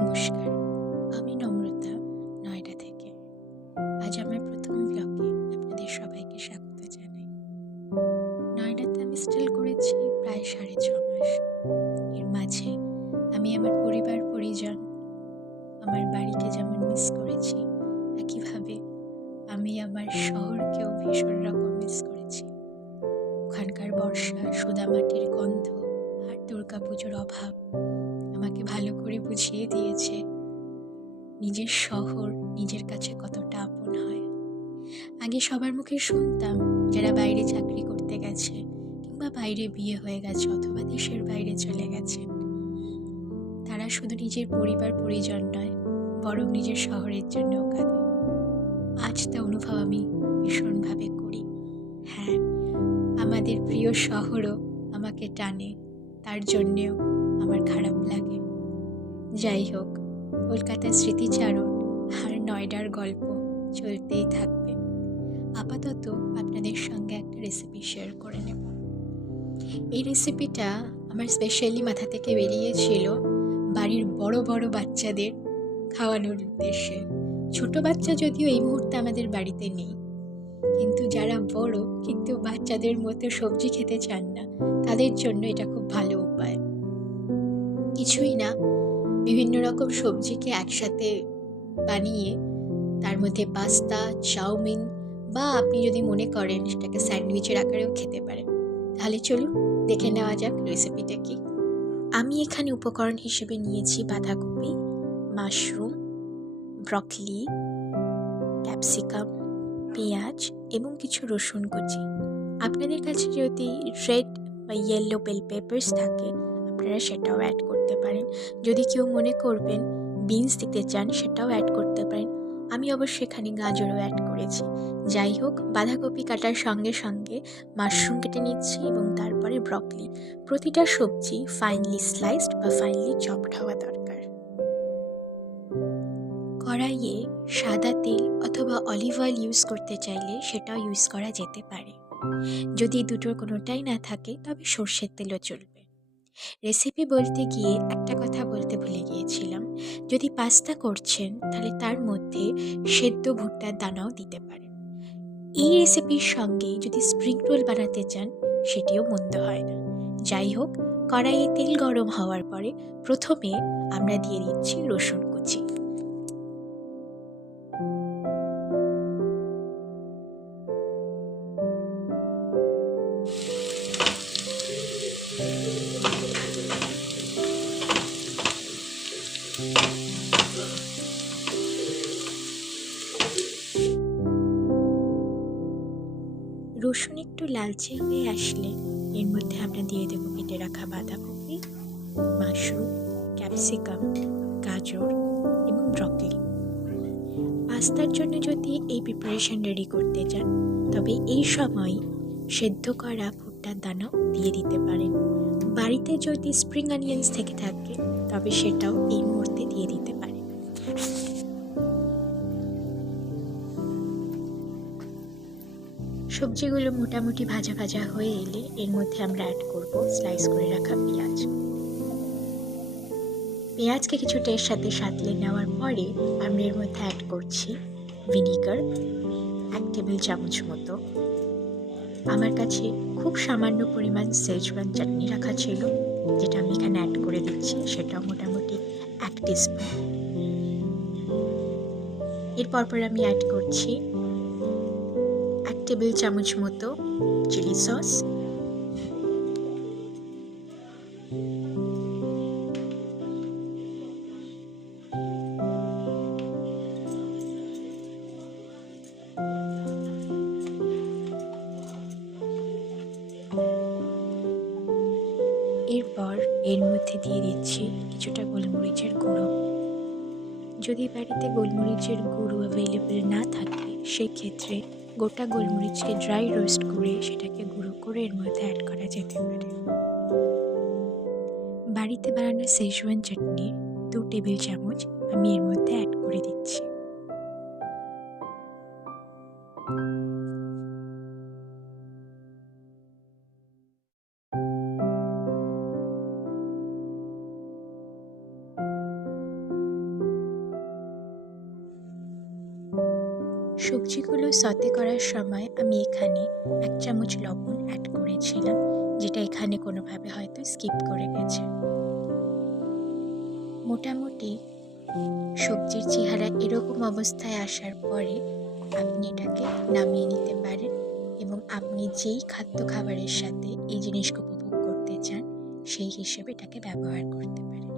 নমস্কার, আমি নম্রতা, নয়ডা থেকে। আজ আমার প্রথম ব্লগে আপনাদের সবাইকে স্বাগত জানাই। নয়ডাতে আমি স্টিল করেছি প্রায় 6.5 মাস। এর মাঝে আমি আমার পরিবার-পরিজন, আমার বাড়িকে যেমন মিস করেছি, একইভাবে আমি আমার শহরকেও ভীষণ রকম মিস করেছি। ওখানকার বর্ষা, সোদামাটির গন্ধ আর দুর্গাপুজোর অভাব আমাকে ভালো করে বুঝিয়ে দিয়েছে নিজের শহর নিজের কাছে কতটা আপন হয়। আগে সবার মুখে শুনতাম যারা বাইরে চাকরি করতে গেছে কিংবা বাইরে বিয়ে হয়ে গেছে অথবা দেশের বাইরে চলে গেছে, তারা শুধু নিজের পরিবার পরিজন নয়, বরং নিজের শহরের জন্যও কাঁদে। আজ তা অনুভব আমি ভীষণভাবে করি। হ্যাঁ, আমাদের প্রিয় শহরও আমাকে টানে, তার জন্যেও আমার খারাপ লাগে। যাই হোক, কলকাতার স্মৃতিচারণ আর নয়ডার গল্প চলতেই থাকবে। আপাতত আপনাদের সঙ্গে একটা রেসিপি শেয়ার করে নেব। এই রেসিপিটা আমার স্পেশালি মাথা থেকে বেরিয়েছিল বাড়ির বড় বড় বাচ্চাদের খাওয়ানোর উদ্দেশ্যে। ছোট বাচ্চা যদিও এই মুহূর্তে আমাদের বাড়িতে নেই, কিন্তু যারা বড় কিন্তু বাচ্চাদের মতো সবজি খেতে চান না, তাদের জন্য এটা খুব ভালো উপায়। কিছুই না, বিভিন্ন রকম সবজিকে একসাথে বানিয়ে তার মধ্যে পাস্তা, চাউমিন বা আপনি যদি মনে করেন সেটাকে স্যান্ডউইচের আকারেও খেতে পারেন। তাহলে চলুন দেখে নেওয়া যাক রেসিপিটা কি। আমি এখানে উপকরণ হিসেবে নিয়েছি বাঁধাকপি, মাশরুম, ব্রকলি, ক্যাপসিকাম, পেঁয়াজ এবং কিছু রসুন কুচি। আপনাদের কাছে যদি রেড বা ইয়েলো বেল পেপার্স থাকে আপনারা সেটাও অ্যাড করতে পারেন। যদি কেউ মনে করবেন বিনস দিতে চান সেটাও অ্যাড করতে পারেন। আমি অবশ্য এখানে গাজরও অ্যাড করেছি। যাই হোক, বাঁধাকপি কাটার সঙ্গে সঙ্গে মাশরুম কেটে নিচ্ছি এবং তারপরে ব্রকলি। প্রতিটা সবজি ফাইনলি স্লাইসড বা ফাইনলি চপড হওয়া দরকার। কড়াইয়ে সাদা তেল অথবা অলিভ অয়েল ইউজ করতে চাইলে সেটাও ইউজ করা যেতে পারে। যদি দুটোর কোনোটাই না থাকে তবে সর্ষের তেলও চলবে। রেসিপি বলতে গিয়ে একটা কথা বলতে ভুলে গিয়েছিলাম, যদি পাস্তা করছেন তাহলে তার মধ্যে সেদ্ধ ভুট্টার দানাও দিতে পারেন। এই রেসিপির সঙ্গে যদি স্প্রিং রোল বানাতে চান সেটিও মন্দ হয় না। যাই হোক, কড়াইয়ে তেল গরম হওয়ার পরে প্রথমে আমরা দিয়ে দিচ্ছি রসুন কুচি। রসুন একটু লালচে হয়ে আসলে এর মধ্যে আমরা দিয়ে দেবো কেটে রাখা বাঁধাকপি, মাশরুম, ক্যাপসিকাম, গাজর এবং ব্রকলি। পাস্তার জন্য যদি এই প্রিপারেশন রেডি করতে চান তবে এই সময় সেদ্ধ করা ভুট্টার দানাও দিয়ে দিতে পারেন। বাড়িতে যদি স্প্রিং অনিয়ন্স থেকে থাকে তবে সেটাও এই মুহূর্তে দিয়ে দিতে পারেন। সবজিগুলো মোটামুটি ভাজা ভাজা হয়ে এলে এর মধ্যে আমরা অ্যাড করব স্লাইস করে রাখা পেঁয়াজ। পেঁয়াজকে কিছুটা এর সাথে সাঁতলে নেওয়ার পরে আমরা এর মধ্যে অ্যাড করছি ভিনিগার 1 টেবিল চামচ মতো। আমার কাছে খুব সামান্য পরিমাণ শেজওয়ান চাটনি রাখা ছিল, যেটা আমি এখানে অ্যাড করে দিচ্ছি, সেটাও মোটামুটি 1 টিস্পুন। এরপর আমি অ্যাড করছি 1 টেবিল চামচ মতো চিলি সস, এরপর এর মধ্যে দিয়ে দিচ্ছি কিছুটা গোলমরিচের গুঁড়ো। যদি বাড়িতে গোলমরিচের গুঁড়ো অ্যাভেলেবেল না থাকে সেক্ষেত্রে গোটা গোলমরিচকে ড্রাই রোস্ট করে সেটাকে গুঁড়ো করে এর মধ্যে অ্যাড করা যেতে পারে। বাড়িতে বানানো শেজওয়ান চাটনির 2 টেবিল চামচ আমি এর মধ্যে অ্যাড করে দিচ্ছি। সবজিগুলো সতে করার সময় আমি এখানে ১ চামচ লবণ অ্যাড করেছিলাম, যেটা এখানে কোনোভাবে হয়তো স্কিপ করে গেছে। মোটামুটি সবজির চেহারা এরকম অবস্থায় আসার পরে আপনি এটাকে নামিয়ে নিতে পারেন এবং আপনি যেই খাবারের সাথে এই জিনিসকে উপভোগ করতে চান সেই হিসেবে এটাকে ব্যবহার করতে পারেন।